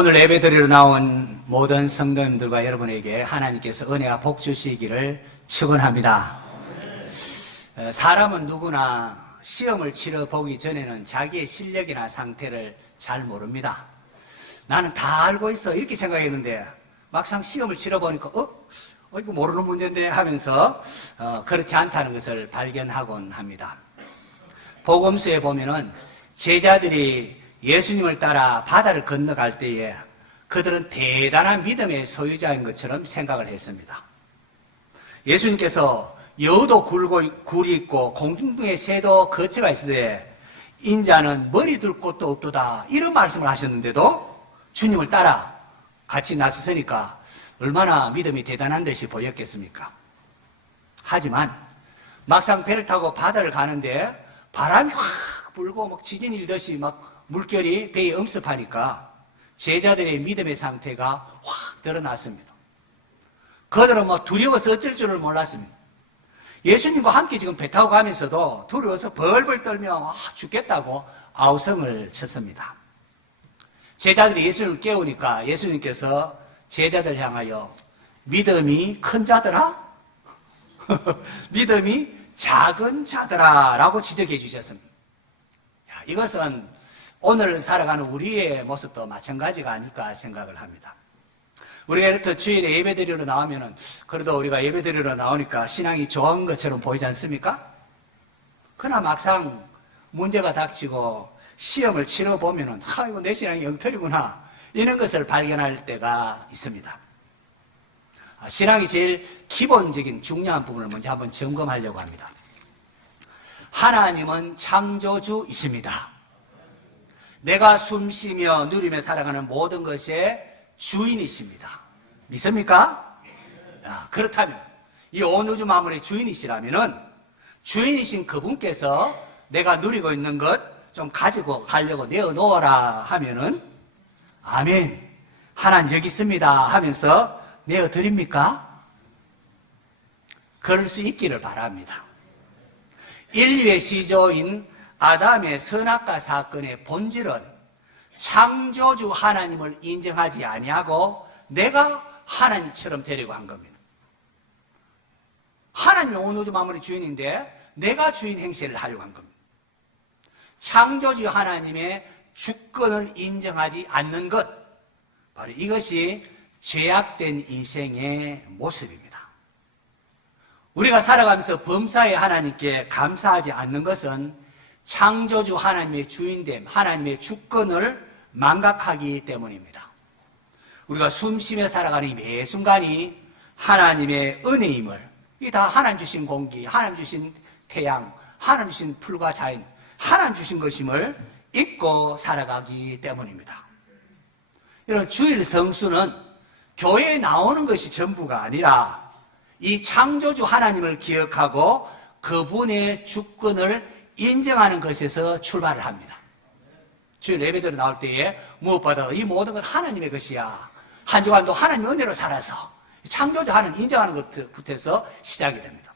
오늘 예배드리러 나온 모든 성도님들과 여러분에게 하나님께서 은혜와 복 주시기를 축원합니다. 사람은 누구나 시험을 치러 보기 전에는 자기의 실력이나 상태를 잘 모릅니다. 나는 다 알고 있어 이렇게 생각했는데 막상 시험을 치러 보니까 이거 모르는 문제인데 하면서 그렇지 않다는 것을 발견하곤 합니다. 복음서에 보면은 제자들이 예수님을 따라 바다를 건너갈 때에 그들은 대단한 믿음의 소유자인 것처럼 생각을 했습니다. 예수님께서 여우도 굴이 있고 공중에 새도 거처가 있으되 인자는 머리 둘 곳도 없도다 이런 말씀을 하셨는데도 주님을 따라 같이 나섰으니까 얼마나 믿음이 대단한 듯이 보였겠습니까? 하지만 막상 배를 타고 바다를 가는데 바람이 확 불고 막 지진 일듯이 막 물결이 배에 엄습하니까 제자들의 믿음의 상태가 확 드러났습니다. 그들은 두려워서 어쩔 줄을 몰랐습니다. 예수님과 함께 지금 배 타고 가면서도 두려워서 벌벌 떨며 죽겠다고 아우성을 쳤습니다. 제자들이 예수님을 깨우니까 예수님께서 제자들 향하여 믿음이 큰 자들아? 믿음이 작은 자들아 라고 지적해 주셨습니다. 이것은 오늘 살아가는 우리의 모습도 마찬가지가 아닐까 생각을 합니다. 우리가 이렇게 주일에 예배드리러 나오면은 그래도 우리가 예배드리러 나오니까 신앙이 좋은 것처럼 보이지 않습니까? 그러나 막상 문제가 닥치고 시험을 치러 보면은 이거 내 신앙이 엉터리구나 이런 것을 발견할 때가 있습니다. 신앙이 제일 기본적인 중요한 부분을 먼저 한번 점검하려고 합니다. 하나님은 창조주이십니다. 내가 숨쉬며 누리며 살아가는 모든 것의 주인이십니다. 믿습니까? 그렇다면 이 온 우주 만물의 주인이시라면은 주인이신 그분께서 내가 누리고 있는 것 좀 가지고 가려고 내어놓아라 하면은 아멘 하나님 여기 있습니다 하면서 내어드립니까? 그럴 수 있기를 바랍니다. 인류의 시조인 아담의 선악과 사건의 본질은 창조주 하나님을 인정하지 아니하고 내가 하나님처럼 되려고 한 겁니다. 하나님이 온 우주 만물의 주인인데 내가 주인 행세를 하려고 한 겁니다. 창조주 하나님의 주권을 인정하지 않는 것, 바로 이것이 죄악된 인생의 모습입니다. 우리가 살아가면서 범사의 하나님께 감사하지 않는 것은 창조주 하나님의 주인됨, 하나님의 주권을 망각하기 때문입니다. 우리가 숨쉬며 살아가는 이 매 순간이 하나님의 은혜임을, 이 다 하나님 주신 공기, 하나님 주신 태양, 하나님 주신 풀과 자연, 하나님 주신 것임을 잊고 살아가기 때문입니다. 이런 주일 성수는 교회에 나오는 것이 전부가 아니라 이 창조주 하나님을 기억하고 그분의 주권을 인정하는 것에서 출발을 합니다. 주일 예배드려 나올 때에 무엇보다 이 모든 것 하나님의 것이야. 한 주간도 하나님의 은혜로 살아서 창조주 하나님 인정하는 것부터 시작이 됩니다.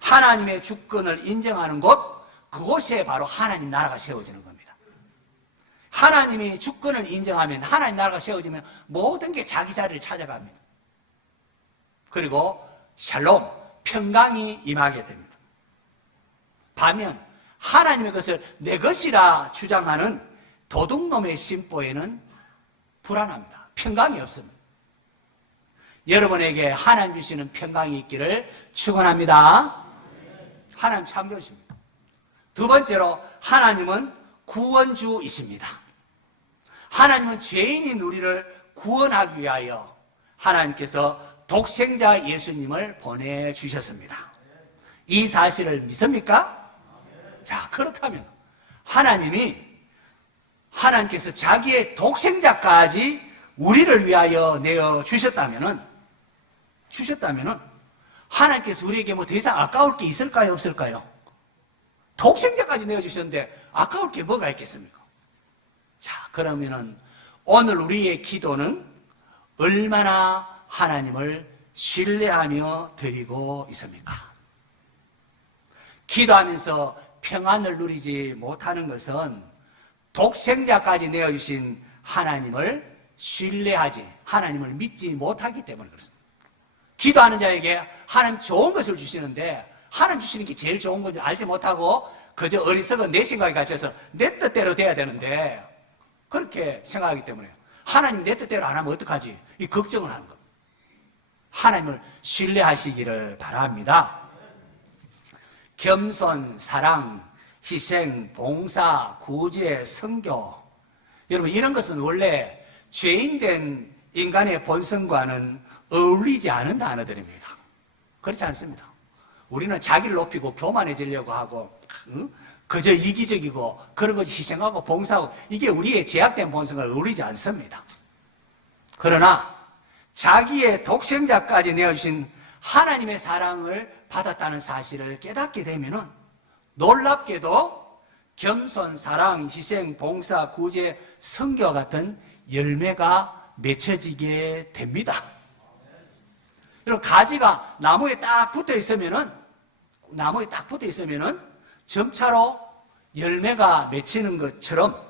하나님의 주권을 인정하는 곳, 그곳에 바로 하나님 나라가 세워지는 겁니다. 하나님이 주권을 인정하면 하나님 나라가 세워지면 모든 게 자기 자리를 찾아갑니다. 그리고 샬롬, 평강이 임하게 됩니다. 반면 하나님의 것을 내 것이라 주장하는 도둑놈의 심보에는 불안합니다. 평강이 없습니다. 여러분에게 하나님 주시는 평강이 있기를 축원합니다. 하나님 창조주십니다. 두 번째로 하나님은 구원주이십니다. 하나님은 죄인인 우리를 구원하기 위하여 하나님께서 독생자 예수님을 보내주셨습니다. 이 사실을 믿습니까? 자, 그렇다면 하나님께서 자기의 독생자까지 우리를 위하여 내어주셨다면은 하나님께서 우리에게 더 이상 아까울 게 있을까요? 없을까요? 독생자까지 내어주셨는데 아까울 게 뭐가 있겠습니까? 자, 그러면은 오늘 우리의 기도는 얼마나 하나님을 신뢰하며 드리고 있습니까? 기도하면서 평안을 누리지 못하는 것은 독생자까지 내어주신 하나님을 신뢰하지, 하나님을 믿지 못하기 때문에 그렇습니다. 기도하는 자에게 하나님 좋은 것을 주시는데 하나님 주시는 게 제일 좋은 건지 알지 못하고 그저 어리석은 내 생각에 갇혀서 내 뜻대로 돼야 되는데 그렇게 생각하기 때문에 하나님 내 뜻대로 안 하면 어떡하지? 이 걱정을 하는 겁니다. 하나님을 신뢰하시기를 바랍니다. 겸손, 사랑, 희생, 봉사, 구제, 선교. 여러분 이런 것은 원래 죄인된 인간의 본성과는 어울리지 않은 단어들입니다. 그렇지 않습니다. 우리는 자기를 높이고 교만해지려고 하고 그저 이기적이고 그런 것이 희생하고 봉사하고 이게 우리의 제약된 본성과 어울리지 않습니다. 그러나 자기의 독생자까지 내어주신 하나님의 사랑을 받았다는 사실을 깨닫게 되면은 놀랍게도 겸손, 사랑, 희생, 봉사, 구제, 선교와 같은 열매가 맺혀지게 됩니다. 여러분 가지가 나무에 딱 붙어 있으면은 점차로 열매가 맺히는 것처럼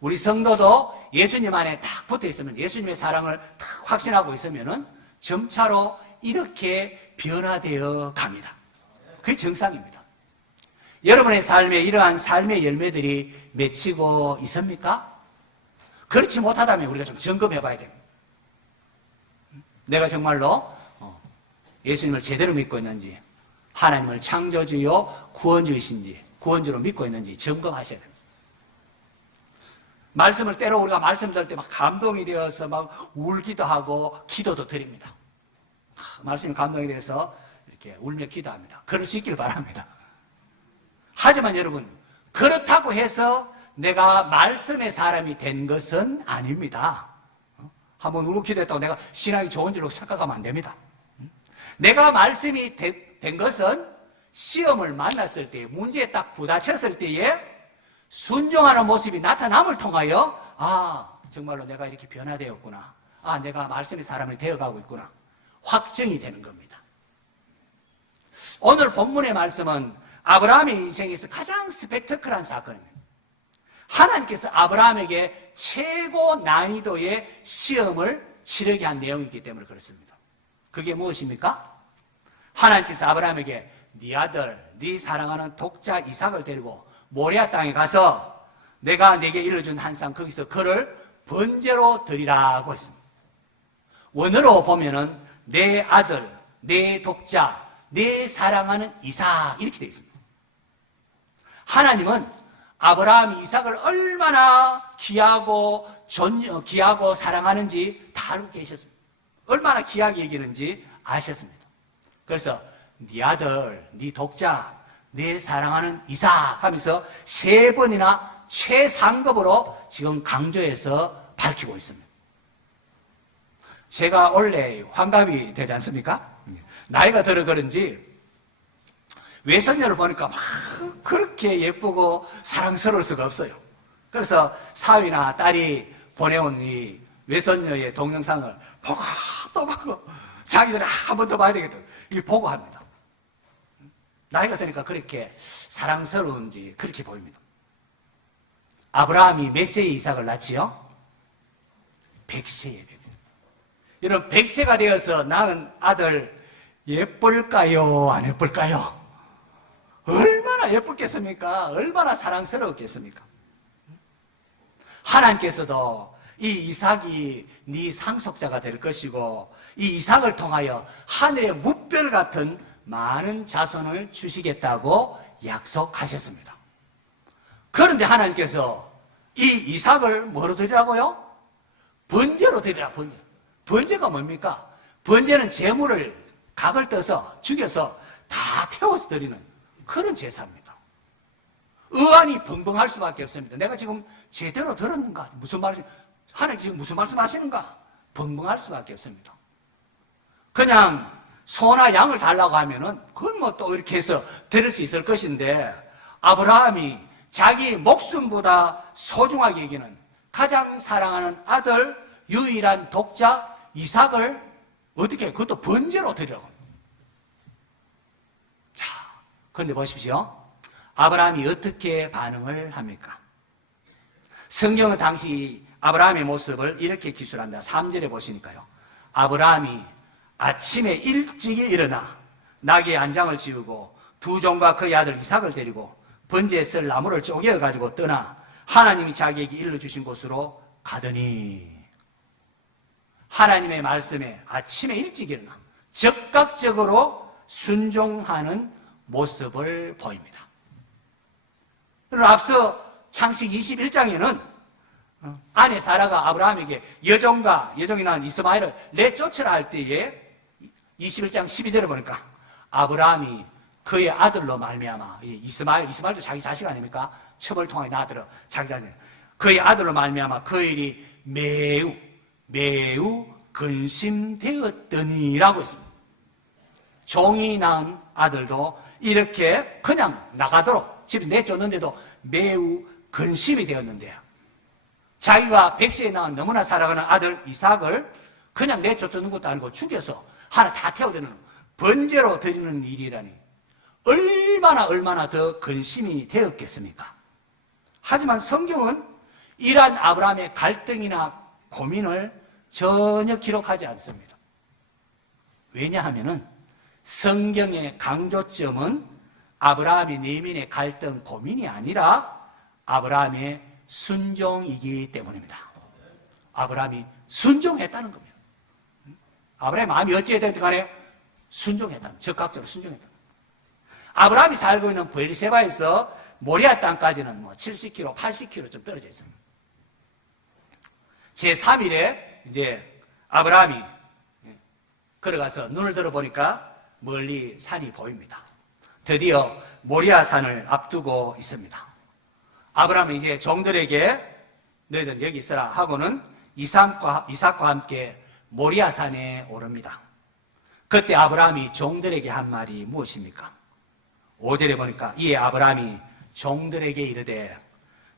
우리 성도도 예수님 안에 딱 붙어 있으면 예수님의 사랑을 딱 확신하고 있으면은 점차로 이렇게 변화되어 갑니다. 그게 정상입니다. 여러분의 삶에 이러한 삶의 열매들이 맺히고 있습니까? 그렇지 못하다면 우리가 좀 점검해 봐야 됩니다. 내가 정말로 예수님을 제대로 믿고 있는지, 하나님을 창조주요 구원주이신지, 구원주로 믿고 있는지 점검하셔야 됩니다. 말씀을 때로 우리가 말씀 들을 때 막 감동이 되어서 막 울기도 하고 기도도 드립니다. 말씀이 감동이 되어서 이렇게 울며 기도합니다. 그럴 수 있길 바랍니다. 하지만 여러분, 그렇다고 해서 내가 말씀의 사람이 된 것은 아닙니다. 한번 울고 기도했다고 내가 신앙이 좋은 줄로 착각하면 안 됩니다. 내가 말씀이 된 것은 시험을 만났을 때, 문제에 딱 부딪혔을 때에 순종하는 모습이 나타남을 통하여 정말로 내가 이렇게 변화되었구나. 내가 말씀의 사람이 되어가고 있구나. 확증이 되는 겁니다. 오늘 본문의 말씀은 아브라함의 인생에서 가장 스펙터클한 사건입니다. 하나님께서 아브라함에게 최고 난이도의 시험을 치르게 한 내용이기 때문에 그렇습니다. 그게 무엇입니까? 하나님께서 아브라함에게 네 아들, 네 사랑하는 독자 이삭을 데리고 모리아 땅에 가서 내가 네게 일러준 한 상 거기서 그를 번제로 드리라고 했습니다. 원어로 보면은 내 아들, 내 독자, 내 사랑하는 이삭 이렇게 되어 있습니다. 하나님은 아브라함이 이삭을 얼마나 귀하고 사랑하는지 다 알고 계셨습니다. 얼마나 귀하게 여기는지 아셨습니다. 그래서 네 아들, 네 독자, 내 사랑하는 이삭 하면서 3번이나 최상급으로 지금 강조해서 밝히고 있습니다. 제가 원래 환갑이 되지 않습니까? 나이가 들어 그런지 외손녀를 보니까 막 그렇게 예쁘고 사랑스러울 수가 없어요. 그래서 사위나 딸이 보내온 이 외손녀의 동영상을 보고 또 보고 자기 전에 한 번 더 봐야 되겠다. 이 보고 합니다. 나이가 드니까 그렇게 사랑스러운지 그렇게 보입니다. 아브라함이 몇 세에 이삭을 낳지요? 100세에. 여러분 100세가 되어서 낳은 아들 예쁠까요? 안 예쁠까요? 얼마나 예쁘겠습니까? 얼마나 사랑스러웠겠습니까? 하나님께서도 이 이삭이 네 상속자가 될 것이고 이 이삭을 통하여 하늘의 뭇별 같은 많은 자손을 주시겠다고 약속하셨습니다. 그런데 하나님께서 이 이삭을 뭐로 드리라고요? 번제로 드리라. 번제가 뭡니까? 번제는 제물을 각을 떠서 죽여서 다 태워서 드리는 그런 제사입니다. 의안이 벙벙할 수밖에 없습니다. 내가 지금 제대로 들었는가? 무슨 말이지? 하나님 지금 무슨 말씀하시는가? 벙벙할 수밖에 없습니다. 그냥 소나 양을 달라고 하면은 그건 뭐 또 이렇게 해서 드릴 수 있을 것인데 아브라함이 자기 목숨보다 소중하게 여기는 가장 사랑하는 아들 유일한 독자 이삭을 어떻게 해? 그것도 번제로 드리라고 합니다. 자, 그런데 보십시오. 아브라함이 어떻게 반응을 합니까? 성경은 당시 아브라함의 모습을 이렇게 기술합니다. 3절에 보시니까요. 아브라함이 아침에 일찍이 일어나 나귀의 안장을 지우고 두 종과 그의 아들 이삭을 데리고 번제에 쓸 나무를 쪼개어 가지고 떠나 하나님이 자기에게 일러주신 곳으로 가더니, 하나님의 말씀에 아침에 일찍 일어나 적극적으로 순종하는 모습을 보입니다. 그리고 앞서 창세기 21장에는 아내 사라가 아브라함에게 여종이 낳은 이스마엘을 내쫓으라 할 때에 21장 12절에 보니까 아브라함이 그의 아들로 말미암아, 이스마엘도 자기 자식 아닙니까? 첩을 통하여 낳아들어 자기 자식, 그의 아들로 말미암아 그 일이 매우 근심되었더니라고 했습니다. 종이 낳은 아들도 이렇게 그냥 나가도록 집에 내쫓는데도 매우 근심이 되었는데요. 자기가 백세에 낳은 너무나 사랑하는 아들 이삭을 그냥 내쫓는 것도 아니고 죽여서 하나 다 태워드리는 번제로 드리는 일이라니 얼마나 더 근심이 되었겠습니까? 하지만 성경은 이러한 아브라함의 갈등이나 고민을 전혀 기록하지 않습니다. 왜냐하면은 성경의 강조점은 아브라함이 내면의 갈등, 고민이 아니라 아브라함의 순종이기 때문입니다. 아브라함이 순종했다는 겁니다. 아브라함의 마음이 어찌됐든 간에 순종했다. 적극적으로 순종했다. 아브라함이 살고 있는 브엘세바에서 모리아 땅까지는 70km, 80km 좀 떨어져 있습니다. 제3일에 이제 아브라함이 걸어가서 눈을 들어보니까 멀리 산이 보입니다. 드디어 모리아 산을 앞두고 있습니다. 아브라함은 이제 종들에게 너희들 여기 있어라 하고는 이삭과 함께 모리아 산에 오릅니다. 그때 아브라함이 종들에게 한 말이 무엇입니까? 5절에 보니까 이에 아브라함이 종들에게 이르되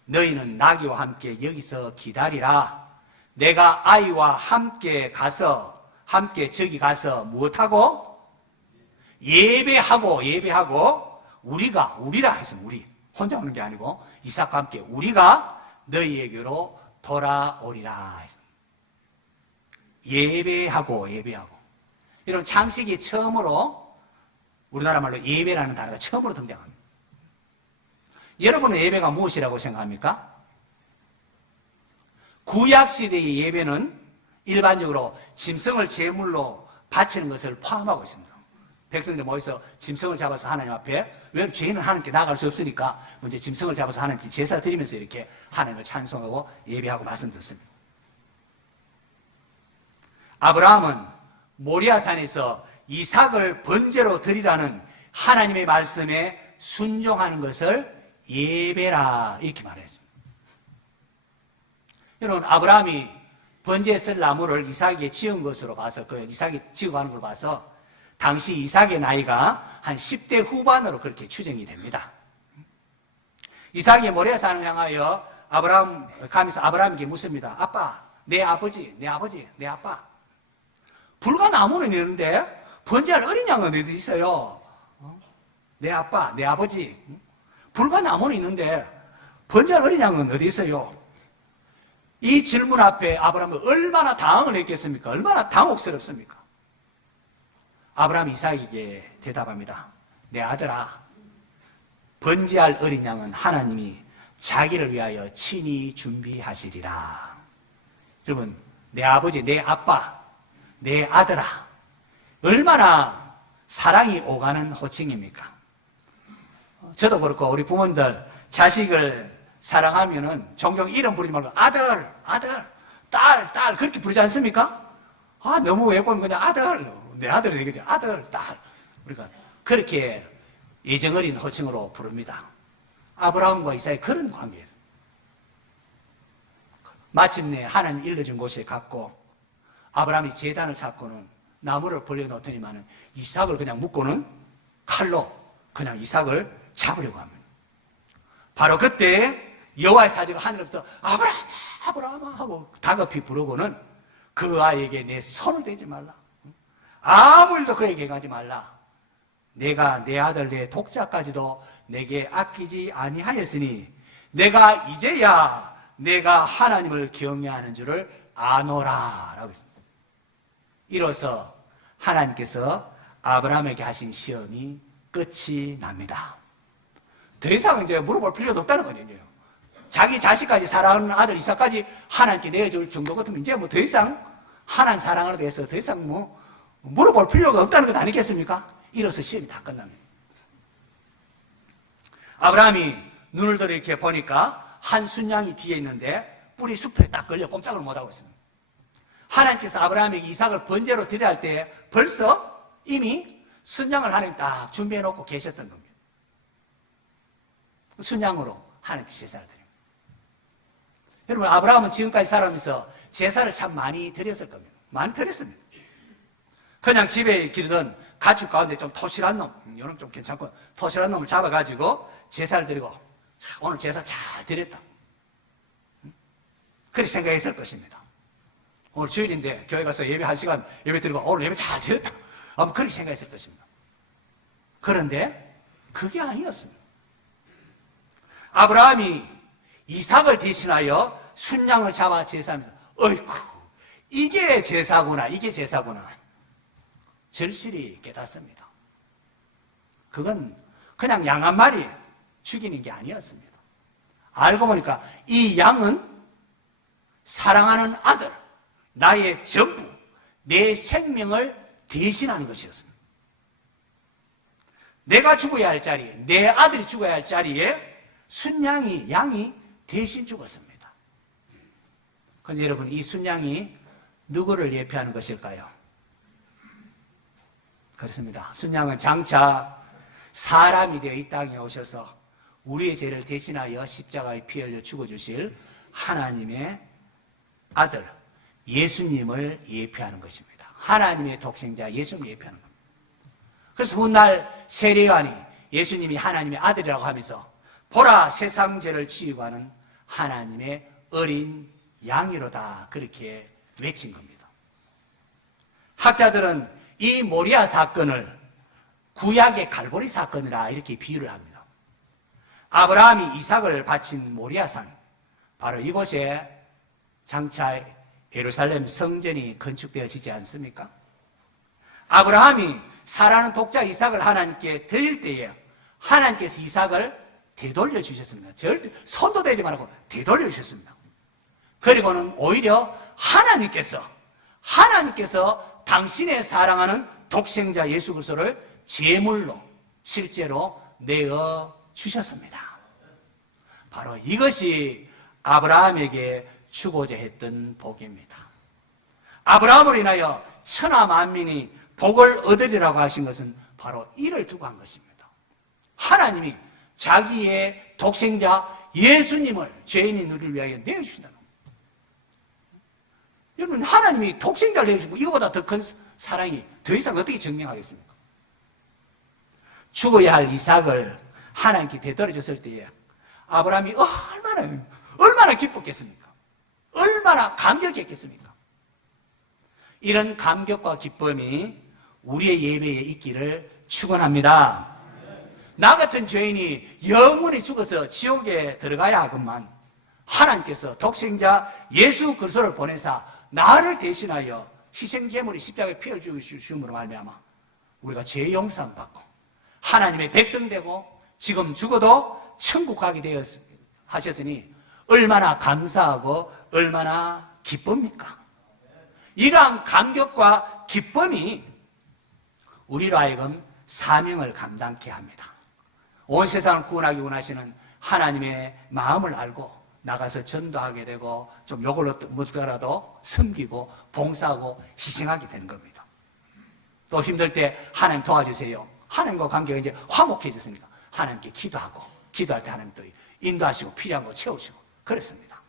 너희는 나귀와 함께 여기서 기다리라. 내가 아이와 함께 저기 가서 무엇하고? 예배하고 우리라 했습니다. 우리 혼자 오는 게 아니고 이삭과 함께 우리가 너희에게로 돌아오리라. 예배하고 이런 창세기 처음으로 우리나라 말로 예배라는 단어가 처음으로 등장합니다. 여러분은 예배가 무엇이라고 생각합니까? 구약시대의 예배는 일반적으로 짐승을 제물로 바치는 것을 포함하고 있습니다. 백성들이 모여서 짐승을 잡아서 하나님 앞에, 왜냐하면 죄인은 하나님께 나갈 수 없으니까 먼저 짐승을 잡아서 하나님께 제사 드리면서 이렇게 하나님을 찬송하고 예배하고 말씀 듣습니다. 아브라함은 모리아산에서 이삭을 번제로 드리라는 하나님의 말씀에 순종하는 것을 예배라 이렇게 말했습니다. 여러분, 아브라함이 번제에 쓸 나무를 이삭에게 지은 것으로 봐서, 그 이삭이 지고 가는 걸 봐서 당시 이삭의 나이가 한 10대 후반으로 그렇게 추정이 됩니다. 이삭이 모리아산을 향하여 가면서 아브라함에게 묻습니다. 아빠, 내 아버지, 내 아빠. 불과 나무는 있는데 번제할 어린 양은 어디 있어요? 내 아빠, 내 아버지. 불과 나무는 있는데 번제할 어린 양은 어디 있어요? 이 질문 앞에 아브라함은 얼마나 당황을 했겠습니까? 얼마나 당혹스럽습니까? 아브라함이 이삭에게 대답합니다. 내 아들아, 번제할 어린 양은 하나님이 자기를 위하여 친히 준비하시리라. 여러분, 내 아버지, 내 아빠, 내 아들아, 얼마나 사랑이 오가는 호칭입니까? 저도 그렇고 우리 부모님들 자식을 사랑하면은 종종 이름 부르지 말고 아들, 딸 그렇게 부르지 않습니까? 너무 외국은 그냥 아들, 내 아들이 되겠죠. 아들, 딸. 우리가 그렇게 애정어린 호칭으로 부릅니다. 아브라함과 이삭의 그런 관계예요. 마침내 하나님 일러준 곳에 갔고 아브라함이 제단을 쌓고는 나무를 벌려놓더니만은 이삭을 그냥 묶고는 칼로 그냥 이삭을 잡으려고 합니다. 바로 그때 여호와의 사자가 하늘에서 아브라함아 하고 다급히 부르고는 그 아이에게 내 손을 대지 말라. 아무 일도 그에게 가지 말라. 내가 내 아들 내 독자까지도 내게 아끼지 아니하였으니 내가 이제야 내가 하나님을 경외하는 줄을 아노라 라고 했습니다. 이로써 하나님께서 아브라함에게 하신 시험이 끝이 납니다. 더 이상 이제 물어볼 필요도 없다는 거예요. 자기 자식까지 사랑하는 아들 이삭까지 하나님께 내어줄 정도 같으면 이제 뭐 더 이상 하나님 사랑하는 데서 더 이상 뭐 물어볼 필요가 없다는 것 아니겠습니까? 이로써 시험이 다 끝납니다. 아브라함이 눈을 들어 이렇게 보니까 한 순양이 뒤에 있는데 뿔이 숲에 딱 걸려 꼼짝을 못하고 있습니다. 하나님께서 아브라함에게 이삭을 번제로 드려야 할 때 벌써 이미 순양을 하나님 딱 준비해 놓고 계셨던 겁니다. 순양으로 하나님께 제사를 드립니다. 여러분, 아브라함은 지금까지 살아오면서 제사를 참 많이 드렸을 겁니다. 많이 드렸습니다. 그냥 집에 기르던 가축 가운데 좀 토실한 놈, 이런 좀 괜찮고 토실한 놈을 잡아가지고 제사를 드리고, 자, 오늘 제사 잘 드렸다, 그렇게 생각했을 것입니다. 오늘 주일인데 교회 가서 예배 1시간 예배 드리고 오늘 예배 잘 드렸다, 아마 그렇게 생각했을 것입니다. 그런데 그게 아니었습니다. 아브라함이 이삭을 대신하여 순양을 잡아 제사하면서 어이쿠, 이게 제사구나, 이게 제사구나 절실히 깨닫습니다. 그건 그냥 양 한 마리 죽이는 게 아니었습니다. 알고 보니까 이 양은 사랑하는 아들, 나의 전부, 내 생명을 대신하는 것이었습니다. 내가 죽어야 할 자리에, 내 아들이 죽어야 할 자리에 순양이, 양이 대신 죽었습니다. 그런데 여러분, 이 순양이 누구를 예표하는 것일까요? 그렇습니다. 순양은 장차 사람이 되어 이 땅에 오셔서 우리의 죄를 대신하여 십자가에 피 흘려 죽어주실 하나님의 아들 예수님을 예표하는 것입니다. 하나님의 독생자 예수님을 예표하는 겁니다. 그래서 훗날 세례요한이 예수님이 하나님의 아들이라고 하면서 보라, 세상 죄를 지우고 하는 하나님의 어린 양이로다, 그렇게 외친 겁니다. 학자들은 이 모리아 사건을 구약의 갈보리 사건이라 이렇게 비유를 합니다. 아브라함이 이삭을 바친 모리아산, 바로 이곳에 장차 예루살렘 성전이 건축되어지지 않습니까? 아브라함이 사랑하는 독자 이삭을 하나님께 드릴 때에 하나님께서 이삭을 되돌려 주셨습니다. 절대 손도 대지 말고 되돌려 주셨습니다. 그리고는 오히려 하나님께서 당신의 사랑하는 독생자 예수 그리스도를 제물로 실제로 내어 주셨습니다. 바로 이것이 아브라함에게 주고자 했던 복입니다. 아브라함으로 인하여 천하 만민이 복을 얻으리라고 하신 것은 바로 이를 두고 한 것입니다. 하나님이 자기의 독생자 예수님을 죄인인 우리를 위하여 내어주신다는 겁니다. 여러분, 하나님이 독생자를 내어주고 이거보다 더 큰 사랑이 더 이상 어떻게 증명하겠습니까? 죽어야 할 이삭을 하나님께 되돌려줬을 때에 아브라함이 얼마나 기뻤겠습니까? 얼마나 감격했겠습니까? 이런 감격과 기쁨이 우리의 예배에 있기를 축원합니다. 나 같은 죄인이 영원히 죽어서 지옥에 들어가야 하건만 하나님께서 독생자 예수 그리스도를 보내사 나를 대신하여 희생제물이 십자가에 피를 주심으로 말미암아 우리가 죄 용서 받고 하나님의 백성 되고 지금 죽어도 천국 가게 하셨으니 얼마나 감사하고 얼마나 기쁩니까? 이러한 감격과 기쁨이 우리로 하여금 사명을 감당케 합니다. 온 세상을 구원하기 원하시는 하나님의 마음을 알고 나가서 전도하게 되고 좀 욕을 먹더라도 섬기고 봉사하고 희생하게 되는 겁니다. 또 힘들 때 하나님 도와주세요. 하나님과 관계가 이제 화목해졌으니까 하나님께 기도하고 기도할 때 하나님 또 인도하시고 필요한 거 채우시고 그렇습니다.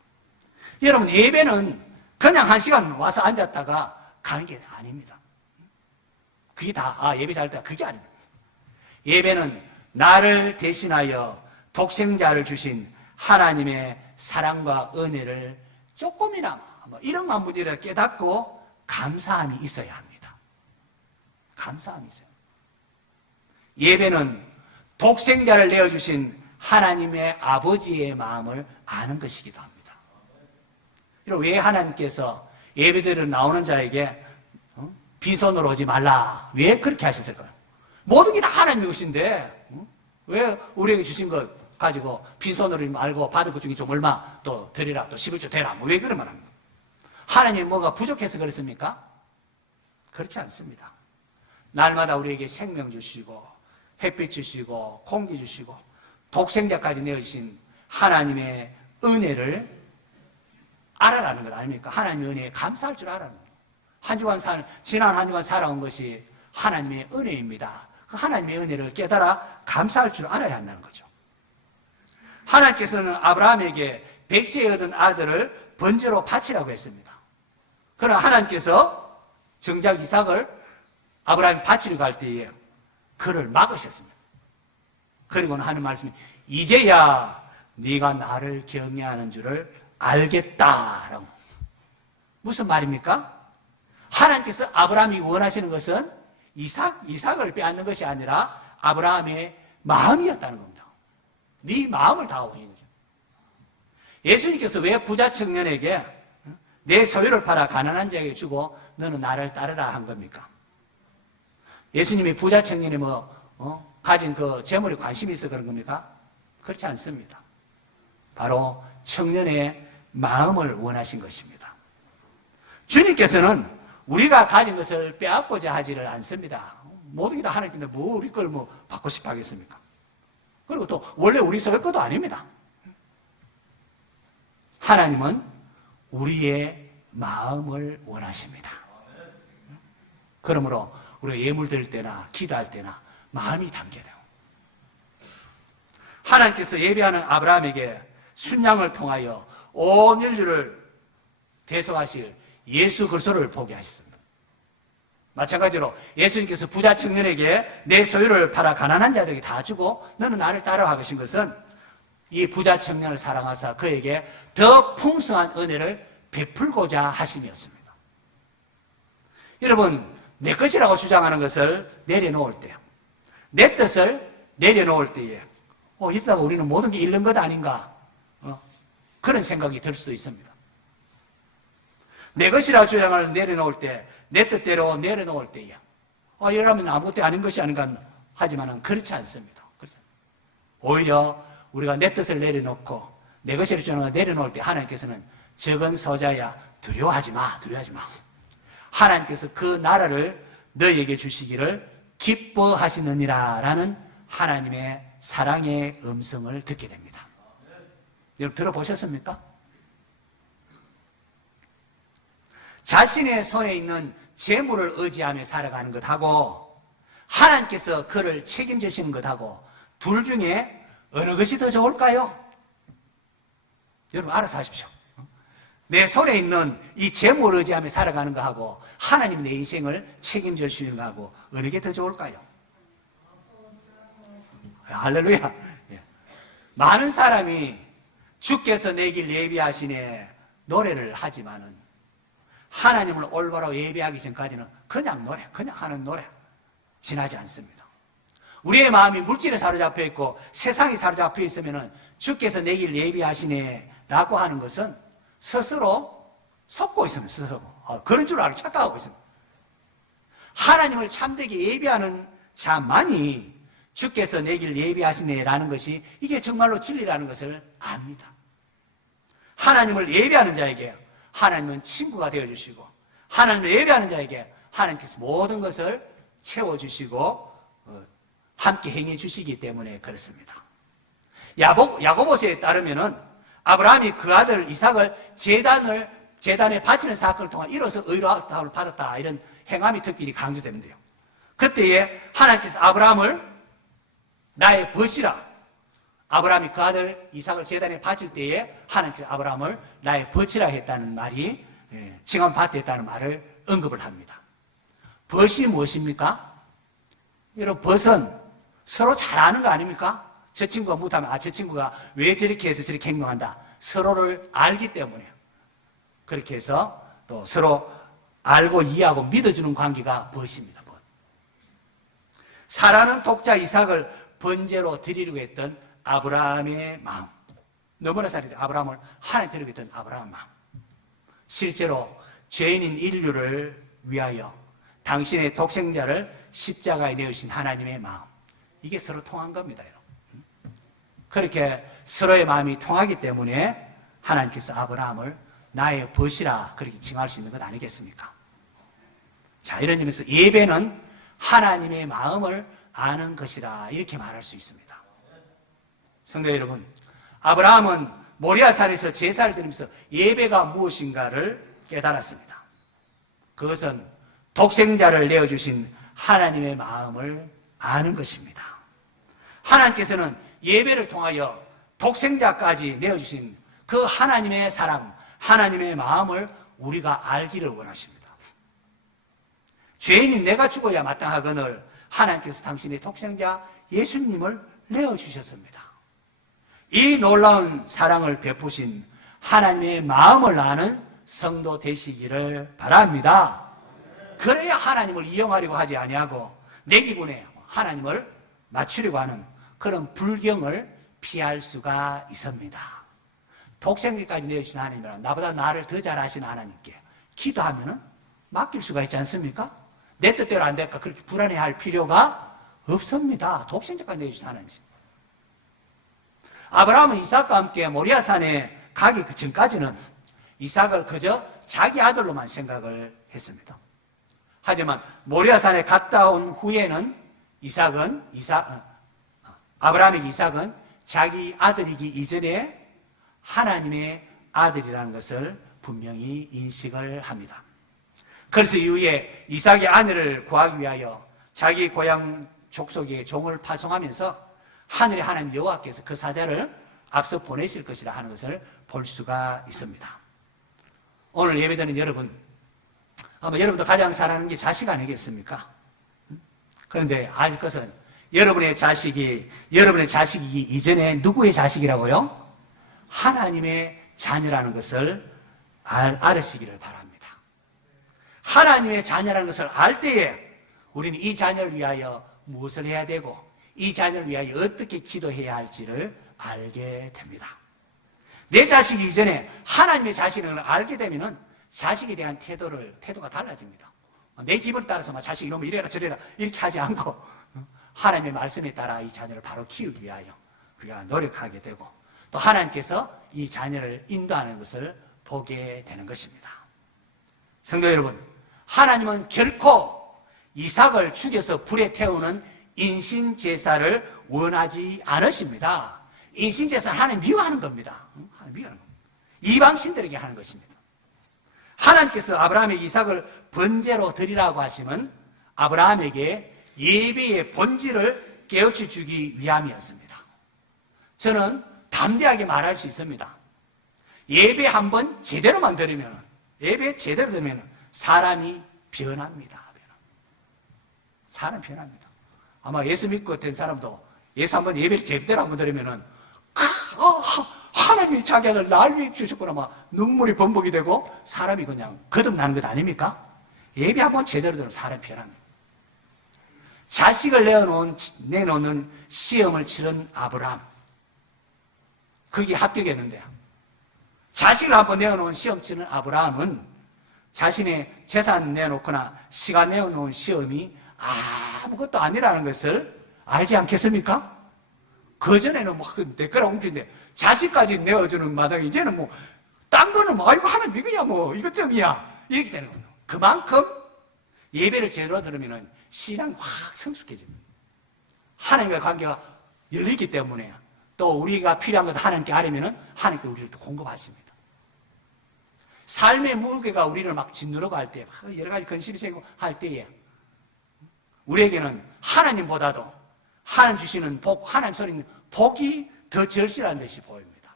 여러분, 예배는 그냥 1시간 와서 앉았다가 가는 게 아닙니다. 그게 다 예배 잘 때 그게 아닙니다. 예배는 나를 대신하여 독생자를 주신 하나님의 사랑과 은혜를 조금이나마 이런 만물이라 깨닫고 감사함이 있어야 합니다. 감사함이 있어요. 예배는 독생자를 내어주신 하나님의 아버지의 마음을 아는 것이기도 합니다. 왜 하나님께서 예배드리러 나오는 자에게 빈손으로 오지 말라, 왜 그렇게 하셨을까요? 모든 게 다 하나님의 것인데 왜 우리에게 주신 것 가지고 빈손으로 말고 받은 것 중에 좀 얼마 또 드리라, 또 11조 대라, 왜 그러면 합니까? 하나님이 뭐가 부족해서 그렇습니까? 그렇지 않습니다. 날마다 우리에게 생명 주시고 햇빛 주시고 공기 주시고 독생자까지 내어주신 하나님의 은혜를 알아라는 것 아닙니까? 하나님의 은혜에 감사할 줄 알아라는 거예요. 지난 한 주간 살아온 것이 하나님의 은혜입니다. 그 하나님의 은혜를 깨달아 감사할 줄 알아야 한다는 거죠. 하나님께서는 아브라함에게 백세에 얻은 아들을 번제로 바치라고 했습니다. 그러나 하나님께서 정작 이삭을 아브라함이 바치려고 할 때에 그를 막으셨습니다. 그리고는 하는 말씀이 이제야 네가 나를 경외하는 줄을 알겠다라고. 무슨 말입니까? 하나님께서 아브라함이 원하시는 것은 이삭을 빼앗는 것이 아니라 아브라함의 마음이었다는 겁니다. 네 마음을 다 원하는 거죠. 예수님께서 왜 부자 청년에게 내 소유를 팔아 가난한 자에게 주고 너는 나를 따르라 한 겁니까? 예수님이 부자 청년이 가진 그 재물에 관심이 있어 그런 겁니까? 그렇지 않습니다. 바로 청년의 마음을 원하신 것입니다. 주님께서는 우리가 가진 것을 빼앗고자 하지를 않습니다. 모든 게 다 하나님인데 우리 걸 받고 싶어 하겠습니까? 그리고 또 원래 우리 소유 것도 아닙니다. 하나님은 우리의 마음을 원하십니다. 그러므로 우리가 예물 드릴 때나 기도할 때나 마음이 담겨야 돼요. 하나님께서 예배하는 아브라함에게 순양을 통하여 온 인류를 대속하실 예수 그리스도를 보게 하셨습니다. 마찬가지로 예수님께서 부자 청년에게 내 소유를 팔아 가난한 자들에게 다 주고 너는 나를 따라와 하신 것은 이 부자 청년을 사랑하사 그에게 더 풍성한 은혜를 베풀고자 하심이었습니다. 여러분, 내 것이라고 주장하는 것을 내려놓을 때, 내 뜻을 내려놓을 때에 이러다가 우리는 모든 게 잃는 것 아닌가, 그런 생각이 들 수도 있습니다. 내 것이라고 주장을 내려놓을 때, 내 뜻대로 내려놓을 때에 이러면 아무것도 아닌 것이 아닌가 하지만 그렇지 않습니다. 오히려 우리가 내 뜻을 내려놓고 내 것이라고 주장을 내려놓을 때 하나님께서는 적은 소자야 두려워하지 마. 하나님께서 그 나라를 너희에게 주시기를 기뻐하시느니라 라는 하나님의 사랑의 음성을 듣게 됩니다. 여러분 들어보셨습니까? 자신의 손에 있는 재물을 의지하며 살아가는 것하고 하나님께서 그를 책임지시는 것하고 둘 중에 어느 것이 더 좋을까요? 여러분 알아서 하십시오. 내 손에 있는 이 재물을 의지하며 살아가는 것하고 하나님 내 인생을 책임져 주시는 것하고 어느 게 더 좋을까요? 할렐루야. 많은 사람이 주께서 내 길 예비하시네 노래를 하지만은 하나님을 올바로 예배하기 전까지는 그냥 하는 노래 지나지 않습니다. 우리의 마음이 물질에 사로잡혀 있고 세상에 사로잡혀 있으면은 주께서 내 길 예비하시네 라고 하는 것은 스스로 속고 있습니다. 스스로. 그런 줄 알고 착각하고 있습니다. 하나님을 참되게 예배하는 자만이 주께서 내 길 예배하시네라는 것이 이게 정말로 진리라는 것을 압니다. 하나님을 예배하는 자에게 하나님은 친구가 되어주시고 하나님을 예배하는 자에게 하나님께서 모든 것을 채워주시고 함께 행해 주시기 때문에 그렇습니다. 야고보서에 따르면은 아브라함이 그 아들 이삭을 제단에 바치는 사건을 통해 이로써 의로움을 받았다 이런 행함이 특별히 강조되는데요. 그때에 하나님께서 아브라함을 나의 벗이라, 아브라함이 그 아들 이삭을 제단에 바칠 때에 하나님께서 아브라함을 나의 벗이라 했다는 말이 칭함받게 했다는 말을 언급을 합니다. 벗이 무엇입니까? 여러분 벗은 서로 잘 아는 거 아닙니까? 저 친구가 못하면 저 친구가 왜 저렇게 해서 저렇게 행동한다. 서로를 알기 때문에 그렇게 해서 또 서로 알고 이해하고 믿어주는 관계가 벗입니다. 벗. 사라는 독자 이삭을 번제로 드리려고 했던 아브라함의 마음, 너무나 사랑했던 아브라함을 하나님 드리려고 했던 아브라함의 마음. 실제로 죄인인 인류를 위하여 당신의 독생자를 십자가에 내어주신 하나님의 마음, 이게 서로 통한 겁니다. 그렇게 서로의 마음이 통하기 때문에 하나님께서 아브라함을 나의 벗이라 그렇게 칭할 수 있는 것 아니겠습니까? 자, 이런 의미에서 예배는 하나님의 마음을 아는 것이라 이렇게 말할 수 있습니다. 성도 여러분, 아브라함은 모리아산에서 제사를 드리면서 예배가 무엇인가를 깨달았습니다. 그것은 독생자를 내어주신 하나님의 마음을 아는 것입니다. 하나님께서는 예배를 통하여 독생자까지 내어주신 그 하나님의 사랑, 하나님의 마음을 우리가 알기를 원하십니다. 죄인인 내가 죽어야 마땅하거늘 하나님께서 당신의 독생자 예수님을 내어주셨습니다. 이 놀라운 사랑을 베푸신 하나님의 마음을 아는 성도 되시기를 바랍니다. 그래야 하나님을 이용하려고 하지 아니하고 내 기분에 하나님을 맞추려고 하는 그런 불경을 피할 수가 있습니다. 독생자까지 내주신 하나님이라 나보다 나를 더 잘 아시는 하나님께 기도하면 맡길 수가 있지 않습니까? 내 뜻대로 안 될까 그렇게 불안해할 필요가 없습니다. 독생자까지 내주신 하나님이십니다. 아브라함은 이삭과 함께 모리아산에 가기 그 전까지는 이삭을 그저 자기 아들로만 생각을 했습니다. 하지만 모리아산에 갔다 온 후에는 아브라함에게 이삭은 자기 아들이기 이전에 하나님의 아들이라는 것을 분명히 인식을 합니다. 그래서 이후에 이삭의 아내를 구하기 위하여 자기 고향 족속에 종을 파송하면서 하늘의 하나님 여호와께서 그 사자를 앞서 보내실 것이라 하는 것을 볼 수가 있습니다. 오늘 예배드리는 여러분, 아마 여러분도 가장 사랑하는 게 자식 아니겠습니까? 그런데 알 것은 여러분의 자식이기 이전에 누구의 자식이라고요? 하나님의 자녀라는 것을 알으시기를 바랍니다. 하나님의 자녀라는 것을 알 때에 우리는 이 자녀를 위하여 무엇을 해야 되고 이 자녀를 위하여 어떻게 기도해야 할지를 알게 됩니다. 내 자식이 이전에 하나님의 자식을 알게 되면 자식에 대한 태도가 달라집니다. 내 기분에 따라서 자식이 이러면 이래라 저래라 이렇게 하지 않고 하나님의 말씀에 따라 이 자녀를 바로 키우기 위하여 우리가 노력하게 되고 또 하나님께서 이 자녀를 인도하는 것을 보게 되는 것입니다. 성도 여러분, 하나님은 결코 이삭을 죽여서 불에 태우는 인신제사를 원하지 않으십니다. 인신제사는 하나님 미워하는 겁니다. 하나님 미워하는 겁니다. 이방신들에게 하는 것입니다. 하나님께서 아브라함에게 이삭을 번제로 드리라고 하시면 아브라함에게 예배의 본질을 깨우쳐 주기 위함이었습니다. 저는 담대하게 말할 수 있습니다. 예배 한번 제대로만 드리면, 예배 제대로 드리면 사람이 변합니다. 사람이 변합니다. 아마 예수 믿고 된 사람도 예수 한번 예배를 제대로 한번 드리면은 하나님이 자기 아들 날 위해 주셨구나 막 눈물이 범벅이 되고 사람이 그냥 거듭나는 것 아닙니까? 예배 한번 제대로 들으면 사람이 변합니다. 자식을 내놓는 시험을 치른 아브라함, 거기에 합격했는데요. 자식을 한번 내어놓은 시험 치는 아브라함은 자신의 재산 내놓거나 시간 내어놓은 시험이 아무것도 아니라는 것을 알지 않겠습니까? 그전에는 내 거라 옮긴데 자식까지 내어주는 마당에 이제는 딴 거는 아이고 하나님 이거야 이것쯤이야 이렇게 되는 거예요. 그만큼 예배를 제대로 들으면 신앙이 확 성숙해집니다. 하나님과 관계가 열리기 때문에 또 우리가 필요한 것 하나님께 아뢰면 하나님께 우리를 또 공급하십니다. 삶의 무게가 우리를 막 짓누르고 할 때, 여러 가지 근심이 생기고 할 때에 우리에게는 하나님보다도 하나님 주시는 복, 하나님 소리는 복이 더 절실한 듯이 보입니다.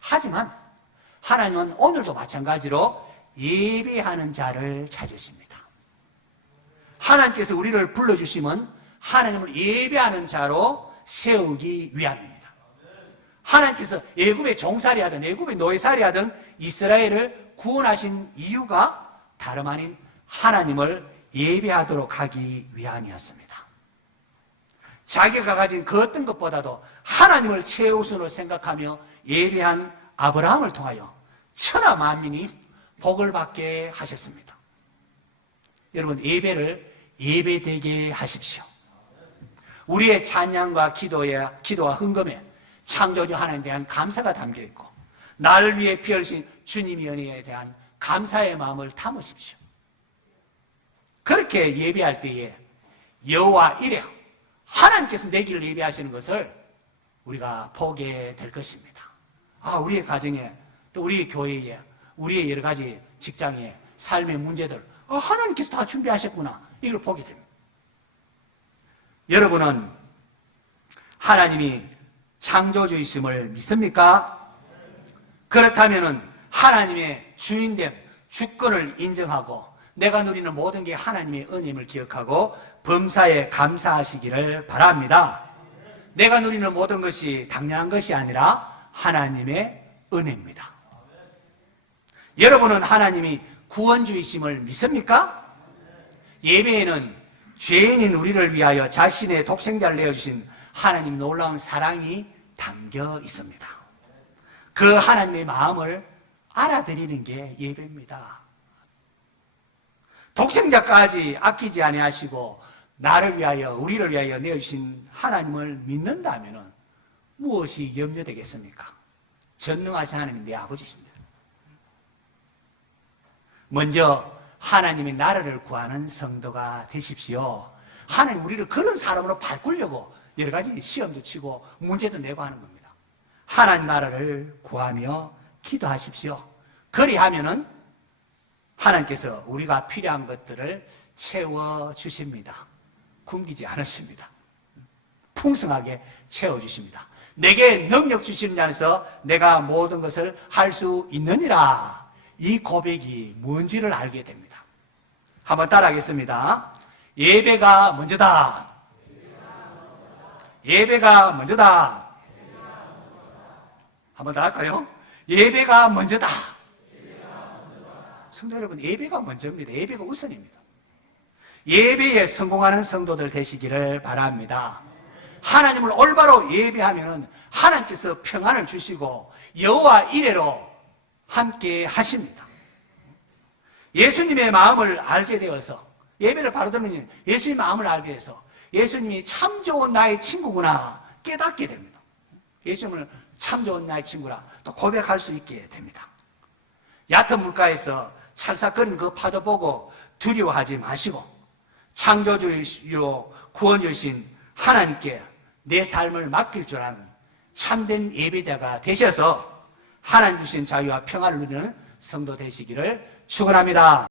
하지만 하나님은 오늘도 마찬가지로 예배하는 자를 찾으십니다. 하나님께서 우리를 불러주시면 하나님을 예배하는 자로 세우기 위함입니다. 하나님께서 애굽의 종살이 하든 애굽의 노예살이 하든 이스라엘을 구원하신 이유가 다름 아닌 하나님을 예배하도록 하기 위함이었습니다. 자기가 가진 그 어떤 것보다도 하나님을 최우선으로 생각하며 예배한 아브라함을 통하여 천하 만민이 복을 받게 하셨습니다. 여러분, 예배를 예배되게 하십시오. 우리의 찬양과 기도와 헌금에 창조주 하나님에 대한 감사가 담겨있고, 나를 위해 피 흘리신 주님의 은혜에 대한 감사의 마음을 담으십시오. 그렇게 예배할 때에 여호와 이레, 하나님께서 내 길을 예배하시는 것을 우리가 보게 될 것입니다. 우리의 가정에, 또 우리의 교회에, 우리의 여러 가지 직장에, 삶의 문제들, 하나님께서 다 준비하셨구나, 이걸 보게 됩니다. 여러분은 하나님이 창조주이심을 믿습니까? 그렇다면 하나님의 주인됨, 주권을 인정하고 내가 누리는 모든 게 하나님의 은임을 기억하고 범사에 감사하시기를 바랍니다. 내가 누리는 모든 것이 당연한 것이 아니라 하나님의 은혜입니다. 여러분은 하나님이 구원주이심을 믿습니까? 예배에는 죄인인 우리를 위하여 자신의 독생자를 내어주신 하나님 놀라운 사랑이 담겨 있습니다. 그 하나님의 마음을 알아들이는 게 예배입니다. 독생자까지 아끼지 아니하시고 나를 위하여, 우리를 위하여 내어주신 하나님을 믿는다면 무엇이 염려되겠습니까? 전능하신 하나님, 내 아버지신데. 먼저 하나님의 나라를 구하는 성도가 되십시오. 하나님, 우리를 그런 사람으로 바꾸려고 여러 가지 시험도 치고 문제도 내고 하는 겁니다. 하나님 나라를 구하며 기도하십시오. 그리하면은 하나님께서 우리가 필요한 것들을 채워주십니다. 굶기지 않으십니다. 풍성하게 채워주십니다. 내게 능력 주시는 자에서 내가 모든 것을 할 수 있느니라. 이 고백이 뭔지를 알게 됩니다. 한번 따라하겠습니다. 예배가 먼저다. 예배가 먼저다. 한번 더 할까요? 예배가 먼저다. 성도 여러분, 예배가 먼저입니다. 예배가 우선입니다. 예배에 성공하는 성도들 되시기를 바랍니다. 하나님을 올바로 예배하면 하나님께서 평안을 주시고 여호와 이레로 함께 하십니다. 예수님의 마음을 알게 되어서, 예배를 바로 들으면 예수님의 마음을 알게 돼서 예수님이 참 좋은 나의 친구구나 깨닫게 됩니다. 예수님을 참 좋은 나의 친구라 또 고백할 수 있게 됩니다. 얕은 물가에서 찰싹거리는 그 파도 보고 두려워하지 마시고 창조주이시요 구원주이신 하나님께 내 삶을 맡길 줄 아는 참된 예배자가 되셔서 하나님 주신 자유와 평안을 누리는 성도 되시기를 축원합니다.